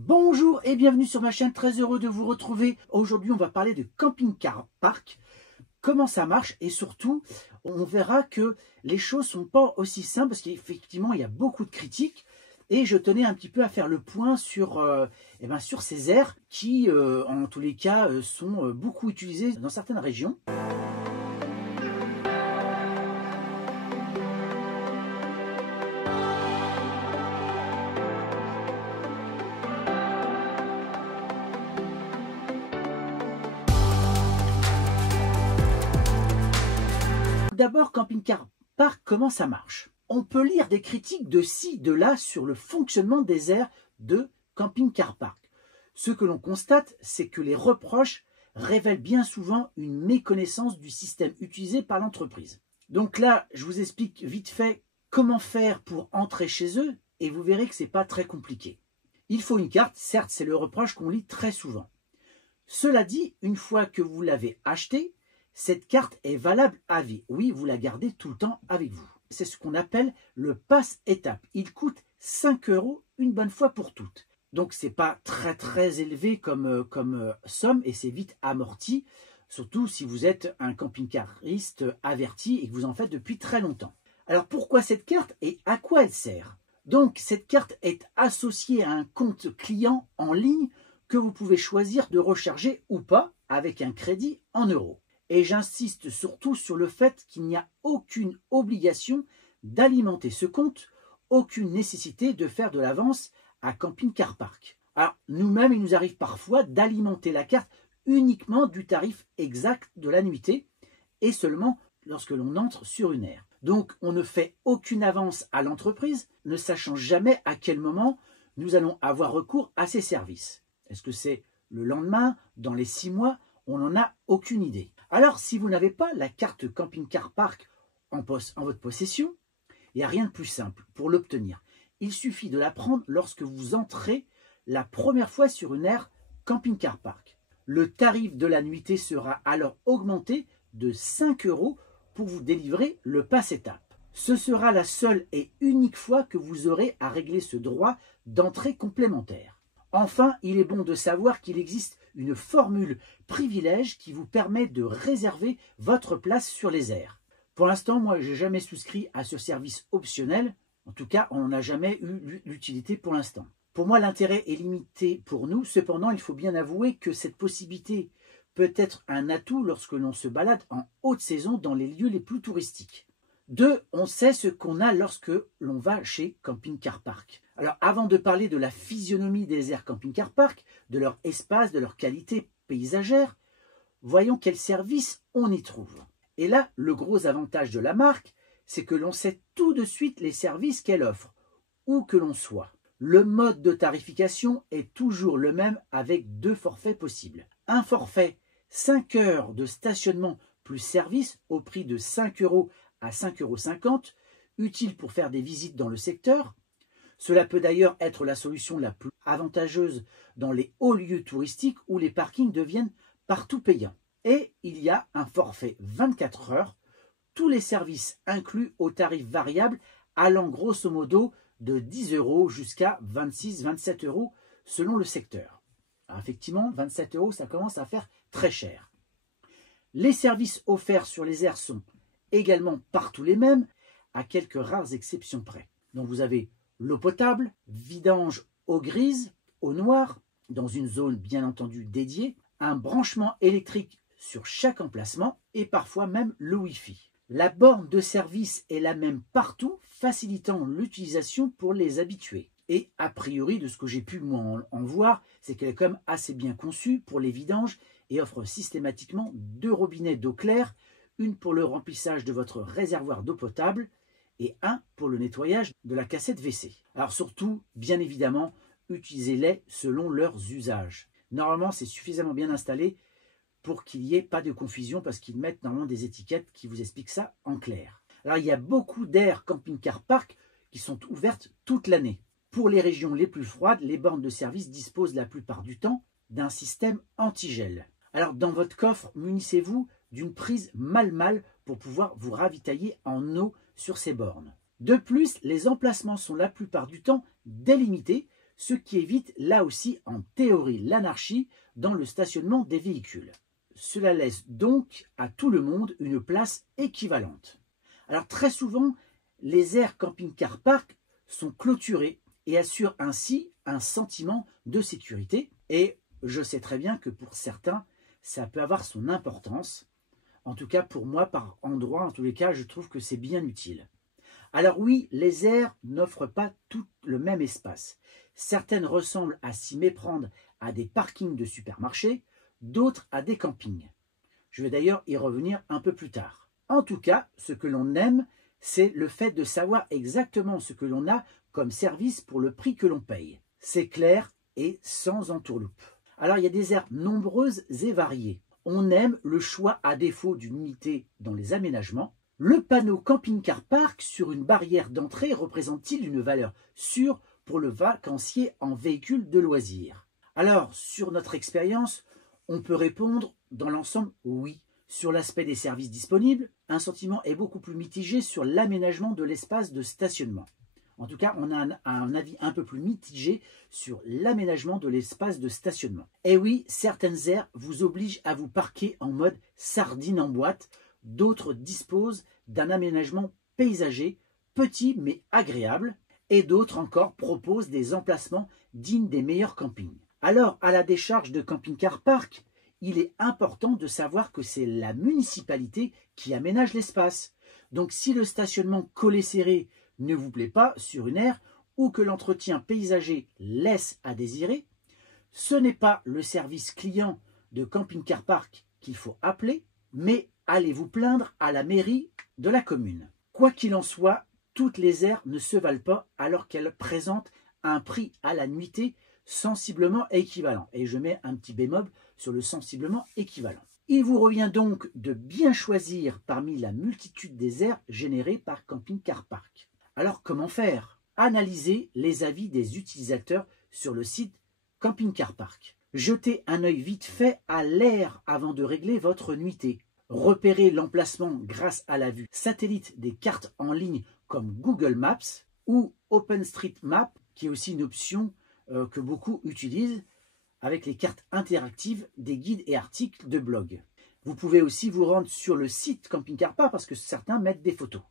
Bonjour et bienvenue sur ma chaîne, très heureux de vous retrouver. Aujourd'hui on va parler de camping-car park, comment ça marche et surtout on verra que les choses sont pas aussi simples parce qu'effectivement il y a beaucoup de critiques et je tenais un petit peu à faire le point sur, sur ces aires qui en tous les cas sont beaucoup utilisées dans certaines régions. D'abord, camping-car park, comment ça marche? On peut lire des critiques de ci, de là sur le fonctionnement des aires de camping-car park. Ce que l'on constate, c'est que les reproches révèlent bien souvent une méconnaissance du système utilisé par l'entreprise. Donc là, je vous explique vite fait comment faire pour entrer chez eux et vous verrez que ce n'est pas très compliqué. Il faut une carte, certes c'est le reproche qu'on lit très souvent. Cela dit, une fois que vous l'avez achetée, cette carte est valable à vie. Oui, vous la gardez tout le temps avec vous. C'est ce qu'on appelle le pass étape. Il coûte 5 € une bonne fois pour toutes. Donc, ce n'est pas très élevé comme somme et c'est vite amorti, surtout si vous êtes un camping-cariste averti et que vous en faites depuis très longtemps. Alors, pourquoi cette carte et à quoi elle sert? Donc, cette carte est associée à un compte client en ligne que vous pouvez choisir de recharger ou pas avec un crédit en euros. Et j'insiste surtout sur le fait qu'il n'y a aucune obligation d'alimenter ce compte, aucune nécessité de faire de l'avance à camping-car park. Alors, nous-mêmes, il nous arrive parfois d'alimenter la carte uniquement du tarif exact de la nuitée et seulement lorsque l'on entre sur une aire. Donc, on ne fait aucune avance à l'entreprise, ne sachant jamais à quel moment nous allons avoir recours à ces services. Est-ce que c'est le lendemain, dans les 6 mois? On n'en a aucune idée. Alors, si vous n'avez pas la carte camping-car park en votre possession, il n'y a rien de plus simple pour l'obtenir. Il suffit de la prendre lorsque vous entrez la première fois sur une aire camping-car park. Le tarif de la nuitée sera alors augmenté de 5 € pour vous délivrer le pass étape. Ce sera la seule et unique fois que vous aurez à régler ce droit d'entrée complémentaire. Enfin, il est bon de savoir qu'il existe une formule privilège qui vous permet de réserver votre place sur les aires. Pour l'instant, moi, je n'ai jamais souscrit à ce service optionnel. En tout cas, on n'a jamais eu l'utilité pour l'instant. Pour moi, l'intérêt est limité pour nous. Cependant, il faut bien avouer que cette possibilité peut être un atout lorsque l'on se balade en haute saison dans les lieux les plus touristiques. 2. On sait ce qu'on a lorsque l'on va chez camping-car park. Alors, avant de parler de la physionomie des aires camping-car park, de leur espace, de leur qualité paysagère, voyons quels services on y trouve. Et là, le gros avantage de la marque, c'est que l'on sait tout de suite les services qu'elle offre, où que l'on soit. Le mode de tarification est toujours le même avec 2 forfaits possibles. Un forfait 5 heures de stationnement plus service au prix de 5 € à 5,50 €, utile pour faire des visites dans le secteur. Cela peut d'ailleurs être la solution la plus avantageuse dans les hauts lieux touristiques où les parkings deviennent partout payants. Et il y a un forfait 24 heures, tous les services inclus au tarif variable allant grosso modo de 10 € jusqu'à 26-27 € selon le secteur. Alors effectivement, 27 € ça commence à faire très cher. Les services offerts sur les aires sont également partout les mêmes, à quelques rares exceptions près. Donc vous avez l'eau potable, vidange eau grise, eau noire, dans une zone bien entendu dédiée, un branchement électrique sur chaque emplacement et parfois même le Wi-Fi. La borne de service est la même partout, facilitant l'utilisation pour les habitués. Et a priori, de ce que j'ai pu moi en voir, c'est qu'elle est quand même assez bien conçue pour les vidanges et offre systématiquement 2 robinets d'eau claire, une pour le remplissage de votre réservoir d'eau potable et un pour le nettoyage de la cassette WC. Alors surtout, bien évidemment, utilisez-les selon leurs usages. Normalement, c'est suffisamment bien installé pour qu'il n'y ait pas de confusion parce qu'ils mettent normalement des étiquettes qui vous expliquent ça en clair. Alors, il y a beaucoup d'aires camping-car park qui sont ouvertes toute l'année. Pour les régions les plus froides, les bornes de service disposent la plupart du temps d'un système anti-gel. Alors, dans votre coffre, munissez-vous d'une prise mal pour pouvoir vous ravitailler en eau sur ces bornes. De plus, les emplacements sont la plupart du temps délimités, ce qui évite là aussi en théorie l'anarchie dans le stationnement des véhicules. Cela laisse donc à tout le monde une place équivalente. Alors très souvent, les aires camping-car park sont clôturées et assurent ainsi un sentiment de sécurité. Et je sais très bien que pour certains, ça peut avoir son importance. En tout cas, pour moi, par endroit, en tous les cas, je trouve que c'est bien utile. Alors oui, les aires n'offrent pas tout le même espace. Certaines ressemblent à s'y méprendre à des parkings de supermarchés, d'autres à des campings. Je vais d'ailleurs y revenir un peu plus tard. En tout cas, ce que l'on aime, c'est le fait de savoir exactement ce que l'on a comme service pour le prix que l'on paye. C'est clair et sans entourloupe. Alors il y a des aires nombreuses et variées. On aime le choix à défaut d'une unité dans les aménagements. Le panneau camping-car park sur une barrière d'entrée représente-t-il une valeur sûre pour le vacancier en véhicule de loisirs? Alors, sur notre expérience, on peut répondre dans l'ensemble oui. Sur l'aspect des services disponibles, un sentiment est beaucoup plus mitigé sur l'aménagement de l'espace de stationnement. En tout cas, on a un avis un peu plus mitigé sur l'aménagement de l'espace de stationnement. Et oui, certaines aires vous obligent à vous parquer en mode sardine en boîte, d'autres disposent d'un aménagement paysager, petit mais agréable, et d'autres encore proposent des emplacements dignes des meilleurs campings. Alors, à la décharge de camping-car park, il est important de savoir que c'est la municipalité qui aménage l'espace. Donc si le stationnement collé serré ne vous plaît pas sur une aire ou que l'entretien paysager laisse à désirer, ce n'est pas le service client de camping-car park qu'il faut appeler, mais allez vous plaindre à la mairie de la commune. Quoi qu'il en soit, toutes les aires ne se valent pas alors qu'elles présentent un prix à la nuitée sensiblement équivalent. Et je mets un petit bémol sur le sensiblement équivalent. Il vous revient donc de bien choisir parmi la multitude des aires générées par camping-car park. Alors comment faire? Analysez les avis des utilisateurs sur le site camping-car park. Jetez un œil vite fait à l'aire avant de régler votre nuitée. Repérez l'emplacement grâce à la vue satellite des cartes en ligne comme Google Maps ou OpenStreetMap, qui est aussi une option que beaucoup utilisent avec les cartes interactives des guides et articles de blog. Vous pouvez aussi vous rendre sur le site camping-car park parce que certains mettent des photos.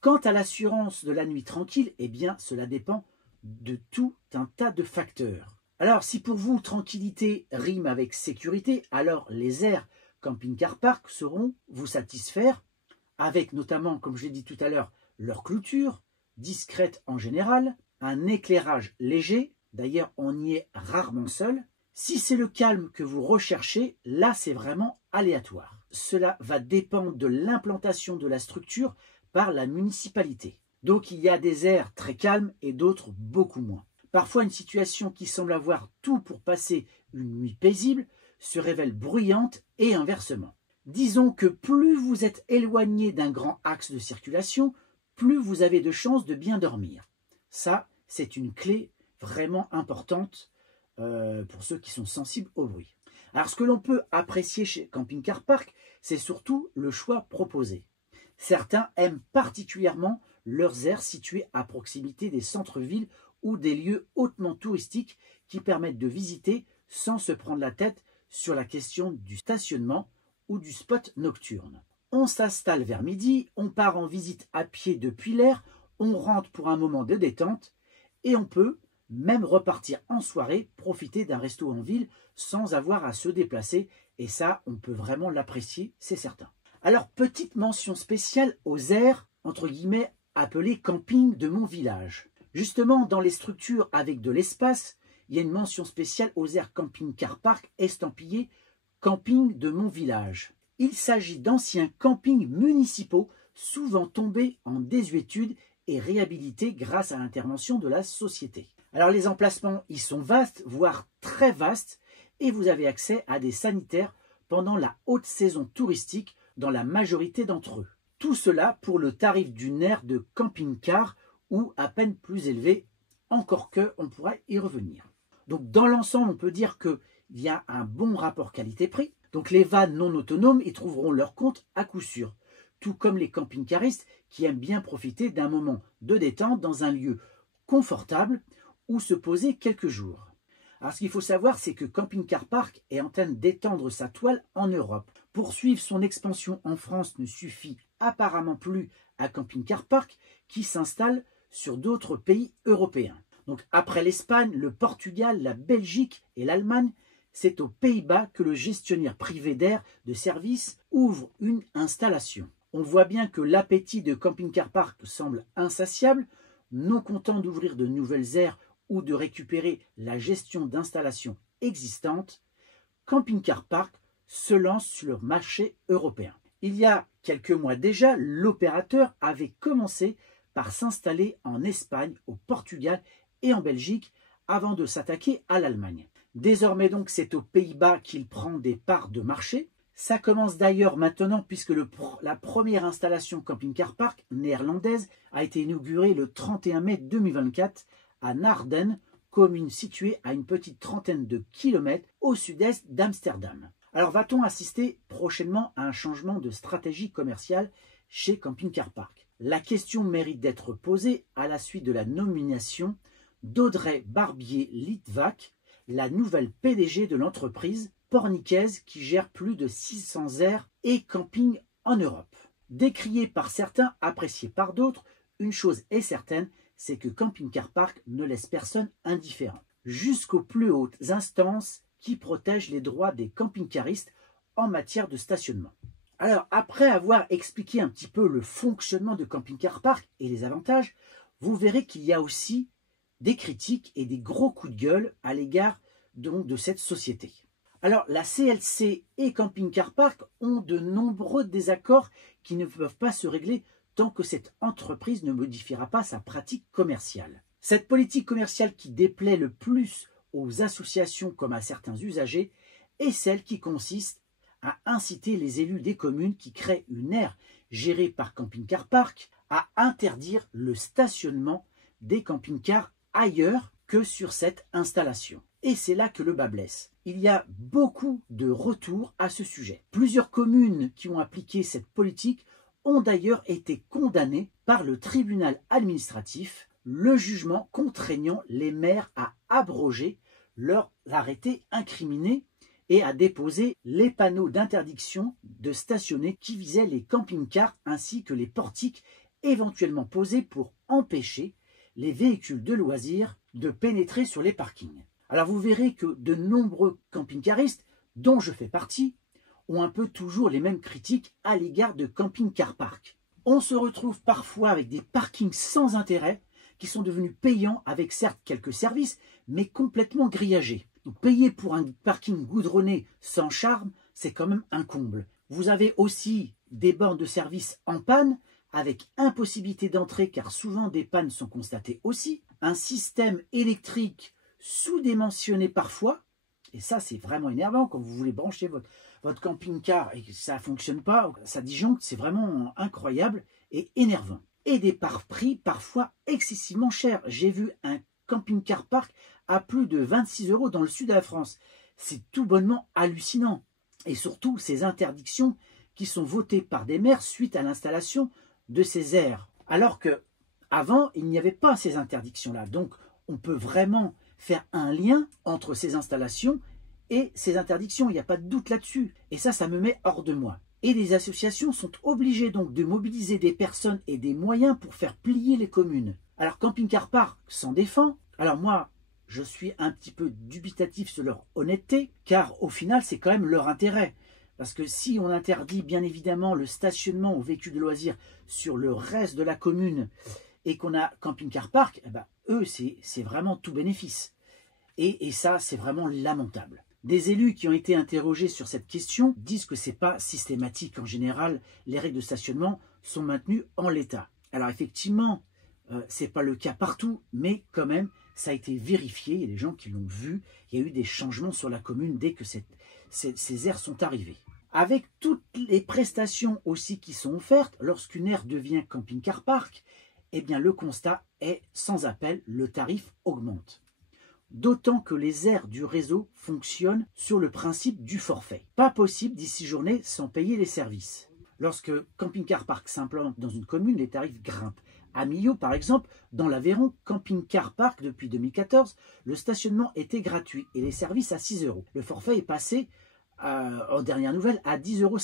Quant à l'assurance de la nuit tranquille, eh bien cela dépend de tout un tas de facteurs. Alors si pour vous tranquillité rime avec sécurité, alors les aires camping-car park sauront vous satisfaire avec notamment, comme je l'ai dit tout à l'heure, leur clôture, discrète en général, un éclairage léger, d'ailleurs on y est rarement seul. Si c'est le calme que vous recherchez, là c'est vraiment aléatoire. Cela va dépendre de l'implantation de la structure par la municipalité. Donc il y a des aires très calmes et d'autres beaucoup moins. Parfois une situation qui semble avoir tout pour passer une nuit paisible se révèle bruyante et inversement. Disons que plus vous êtes éloigné d'un grand axe de circulation, plus vous avez de chances de bien dormir. Ça, c'est une clé vraiment importante pour ceux qui sont sensibles au bruit. Alors ce que l'on peut apprécier chez Camping Car Park, c'est surtout le choix proposé. Certains aiment particulièrement leurs aires situées à proximité des centres-villes ou des lieux hautement touristiques qui permettent de visiter sans se prendre la tête sur la question du stationnement ou du spot nocturne. On s'installe vers midi, on part en visite à pied depuis l'air, on rentre pour un moment de détente et on peut même repartir en soirée, profiter d'un resto en ville sans avoir à se déplacer et ça, on peut vraiment l'apprécier, c'est certain. Alors, petite mention spéciale aux aires, entre guillemets, appelées camping de mon village. Justement, dans les structures avec de l'espace, il y a une mention spéciale aux aires camping-car park estampillées camping de mon village. Il s'agit d'anciens campings municipaux souvent tombés en désuétude et réhabilités grâce à l'intervention de la société. Alors les emplacements, ils sont vastes, voire très vastes, et vous avez accès à des sanitaires pendant la haute saison touristique dans la majorité d'entre eux. Tout cela pour le tarif d'une aire de camping-car ou à peine plus élevé, encore que on pourra y revenir. Donc dans l'ensemble, on peut dire qu'il y a un bon rapport qualité-prix. Donc les vannes non autonomes y trouveront leur compte à coup sûr, tout comme les camping-caristes qui aiment bien profiter d'un moment de détente dans un lieu confortable ou se poser quelques jours. Alors ce qu'il faut savoir, c'est que Camping Car Park est en train d'étendre sa toile en Europe. Poursuivre son expansion en France ne suffit apparemment plus à Camping Car Park qui s'installe sur d'autres pays européens. Donc après l'Espagne, le Portugal, la Belgique et l'Allemagne, c'est aux Pays-Bas que le gestionnaire privé d'air de service ouvre une installation. On voit bien que l'appétit de Camping Car Park semble insatiable, non content d'ouvrir de nouvelles aires ou de récupérer la gestion d'installations existantes. Camping Car Park se lance sur le marché européen. Il y a quelques mois déjà, l'opérateur avait commencé par s'installer en Espagne, au Portugal et en Belgique avant de s'attaquer à l'Allemagne. Désormais donc c'est aux Pays-Bas qu'il prend des parts de marché. Ça commence d'ailleurs maintenant puisque la première installation Camping Car Park néerlandaise a été inaugurée le 31 mai 2024 à Naarden, commune située à une petite trentaine de kilomètres au sud-est d'Amsterdam. Alors va-t-on assister prochainement à un changement de stratégie commerciale chez Camping Car Park? La question mérite d'être posée à la suite de la nomination d'Audrey Barbier-Litvak, la nouvelle PDG de l'entreprise pornicaise qui gère plus de 600 aires et campings en Europe. Décriée par certains, appréciée par d'autres, une chose est certaine, c'est que Camping Car Park ne laisse personne indifférent, jusqu'aux plus hautes instances qui protègent les droits des camping-caristes en matière de stationnement. Alors, après avoir expliqué un petit peu le fonctionnement de Camping Car Park et les avantages, vous verrez qu'il y a aussi des critiques et des gros coups de gueule à l'égard de cette société. Alors, la CLC et Camping Car Park ont de nombreux désaccords qui ne peuvent pas se régler tant que cette entreprise ne modifiera pas sa pratique commerciale. Cette politique commerciale qui déplaît le plus aux associations comme à certains usagers est celle qui consiste à inciter les élus des communes qui créent une aire gérée par Camping Car Park à interdire le stationnement des camping-cars ailleurs que sur cette installation. Et c'est là que le bât blesse. Il y a beaucoup de retours à ce sujet. Plusieurs communes qui ont appliqué cette politique ont d'ailleurs été condamnées par le tribunal administratif, le jugement contraignant les maires à abroger leur arrêté incriminé et à déposer les panneaux d'interdiction de stationner qui visaient les camping-cars ainsi que les portiques éventuellement posés pour empêcher les véhicules de loisirs de pénétrer sur les parkings. Alors vous verrez que de nombreux camping-caristes, dont je fais partie, ont un peu toujours les mêmes critiques à l'égard de Camping Car Park. On se retrouve parfois avec des parkings sans intérêt qui sont devenus payants avec certes quelques services, mais complètement grillagés. Donc payer pour un parking goudronné sans charme, c'est quand même un comble. Vous avez aussi des bornes de service en panne, avec impossibilité d'entrée car souvent des pannes sont constatées aussi, un système électrique sous-dimensionné parfois, et ça c'est vraiment énervant quand vous voulez brancher votre camping-car et que ça ne fonctionne pas, ça disjoncte, c'est vraiment incroyable et énervant. Et des prix parfois excessivement chers. J'ai vu un camping-car park à plus de 26 € dans le sud de la France. C'est tout bonnement hallucinant. Et surtout ces interdictions qui sont votées par des maires suite à l'installation de ces aires. Alors qu'avant, il n'y avait pas ces interdictions-là. Donc on peut vraiment faire un lien entre ces installations et ces interdictions. Il n'y a pas de doute là-dessus. Et ça me met hors de moi. Et les associations sont obligées donc de mobiliser des personnes et des moyens pour faire plier les communes. Alors Camping Car Park s'en défend. Alors moi, je suis un petit peu dubitatif sur leur honnêteté, car au final, c'est quand même leur intérêt. Parce que si on interdit bien évidemment le stationnement aux véhicules de loisirs sur le reste de la commune et qu'on a Camping Car Park, eh ben, eux, c'est vraiment tout bénéfice. Et ça, c'est vraiment lamentable. Des élus qui ont été interrogés sur cette question disent que ce n'est pas systématique. En général, les règles de stationnement sont maintenues en l'état. Alors effectivement, ce n'est pas le cas partout, mais quand même, ça a été vérifié. Il y a des gens qui l'ont vu. Il y a eu des changements sur la commune dès que ces aires sont arrivées. Avec toutes les prestations aussi qui sont offertes, lorsqu'une aire devient Camping Car Park, eh bien le constat est sans appel, le tarif augmente. D'autant que les aires du réseau fonctionnent sur le principe du forfait. Pas possible d'y séjourner sans payer les services. Lorsque Camping Car Park s'implante dans une commune, les tarifs grimpent À Millau, par exemple, dans l'Aveyron, Camping Car Park depuis 2014, le stationnement était gratuit et les services à 6 euros. Le forfait est passé, en dernière nouvelle, à 10,50 euros.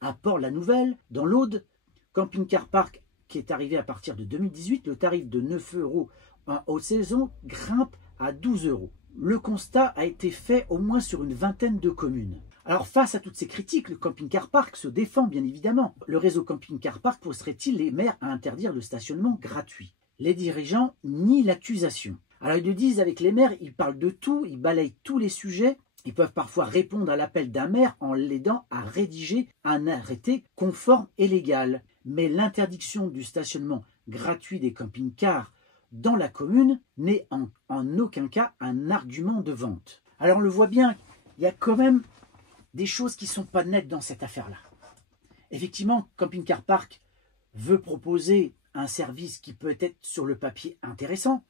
À Port-la-Nouvelle, dans l'Aude, Camping Car Park, qui est arrivé à partir de 2018, le tarif de 9 euros en haute saison grimpe à 12 euros. Le constat a été fait au moins sur une vingtaine de communes. Alors face à toutes ces critiques, le Camping Car Park se défend bien évidemment. Le réseau Camping Car Park pousserait-il les maires à interdire le stationnement gratuit? Les dirigeants nient l'accusation. Alors ils le disent avec les maires, ils parlent de tout, ils balayent tous les sujets. Ils peuvent parfois répondre à l'appel d'un maire en l'aidant à rédiger un arrêté conforme et légal. Mais l'interdiction du stationnement gratuit des camping-cars dans la commune n'est en aucun cas un argument de vente. Alors on le voit bien, il y a quand même des choses qui ne sont pas nettes dans cette affaire-là. Effectivement, Camping Car Park veut proposer un service qui peut être sur le papier intéressant,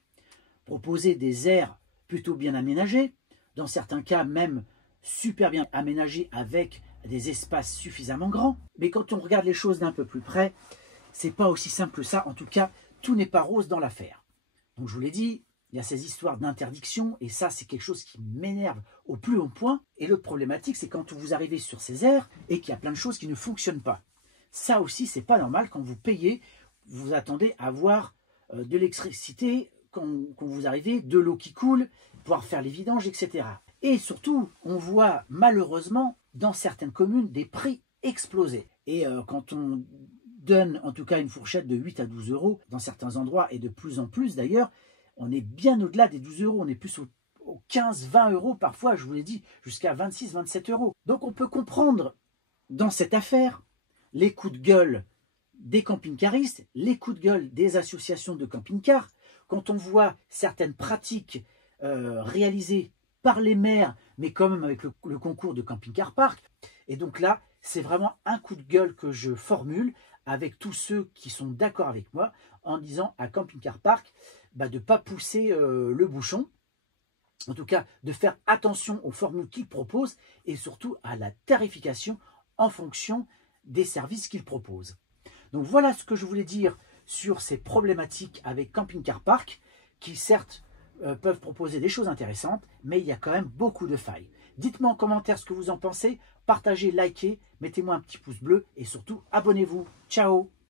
proposer des aires plutôt bien aménagées, dans certains cas même super bien aménagés avec des espaces suffisamment grands. Mais quand on regarde les choses d'un peu plus près, c'est pas aussi simple que ça. En tout cas, tout n'est pas rose dans l'affaire. Donc je vous l'ai dit, il y a ces histoires d'interdiction et ça c'est quelque chose qui m'énerve au plus haut point. Et l'autre problématique, c'est quand vous arrivez sur ces aires et qu'il y a plein de choses qui ne fonctionnent pas. Ça aussi, c'est pas normal. Quand vous payez, vous attendez à avoir de l'électricité, quand vous arrivez, de l'eau qui coule, pouvoir faire les vidanges, etc. Et surtout, on voit malheureusement dans certaines communes des prix exploser. Et quand on donne en tout cas une fourchette de 8 à 12 euros dans certains endroits, et de plus en plus d'ailleurs, on est bien au-delà des 12 euros, on est plus aux 15, 20 euros parfois, je vous l'ai dit, jusqu'à 26, 27 euros. Donc on peut comprendre dans cette affaire les coups de gueule des camping-caristes, les coups de gueule des associations de camping-cars, quand on voit certaines pratiques réalisées par les maires, mais quand même avec le concours de Camping Car Park. Et donc là, c'est vraiment un coup de gueule que je formule avec tous ceux qui sont d'accord avec moi en disant à Camping Car Park de ne pas pousser le bouchon, en tout cas de faire attention aux formules qu'ils proposent et surtout à la tarification en fonction des services qu'ils proposent. Donc voilà ce que je voulais dire sur ces problématiques avec Camping Car Park qui certes peuvent proposer des choses intéressantes, mais il y a quand même beaucoup de failles. Dites-moi en commentaire ce que vous en pensez, partagez, likez, mettez-moi un petit pouce bleu et surtout abonnez-vous. Ciao!